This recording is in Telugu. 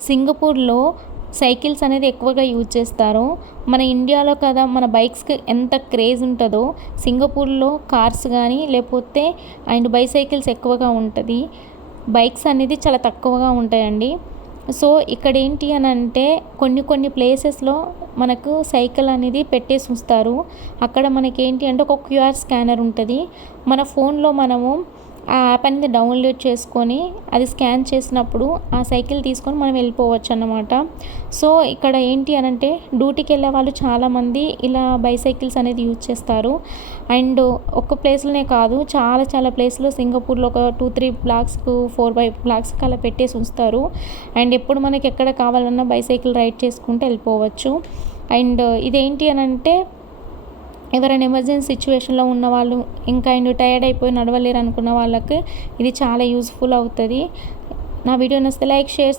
సింగపూర్‌లో సైకిల్స్ అనేది ఎక్కువగా యూజ్ చేస్తారు. మన ఇండియాలో కదా మన బైక్స్‌కి ఎంత క్రేజ్ ఉంటదో, సింగపూర్‌లో కార్స్ గానీ, లేపోతే బైసైకిల్స్ ఎక్కువగా ఉంటది. బైక్స్ అనేది చాలా తక్కువగా ఉంటాయండి. సో, ఇక్కడేంటి అనంటే కొన్ని ప్లేసెస్‌లో మనకు సైకిల్ అనేది పెట్టేసి ఉంచుతారు. అక్కడ మనకేంటి అంటే ఒక క్యూఆర్ స్కానర్ ఉంటది. మన ఫోన్‌లో మనము ఆ యాప్ అనేది డౌన్లోడ్ చేసుకొని అది స్కాన్ చేసినప్పుడు ఆ సైకిల్ తీసుకొని మనం వెళ్ళిపోవచ్చన్నమాట. సో, ఇక్కడ ఏంటి అనంటే డ్యూటీకెళ్ళే వాళ్ళు చాలామంది ఇలా బైసైకిల్స్ అనేది యూజ్ చేస్తారు. ఒక్క ప్లేస్‌లోనే కాదు చాలా ప్లేస్‌లో సింగపూర్‌లో ఒక 2, 3 బ్లాక్స్‌కు 4, 5 బ్లాక్స్‌కి అలా పెట్టేసి ఉంచుతారు. ఎప్పుడు మనకి ఎక్కడ కావాలన్నా బైసైకిల్ రైడ్ చేసుకుంటూ వెళ్ళిపోవచ్చు. ఇదేంటి అనంటే ఎవరైనా ఎమర్జెన్సీ సిచ్యువేషన్‌లో ఉన్నవాళ్ళు, ఇంకా టైర్డ్ అయిపోయి నడవలేరు అనుకున్న వాళ్ళకి ఇది చాలా యూజ్‌ఫుల్ అవుతది. నా వీడియో నచ్చితే లైక్, షేర్,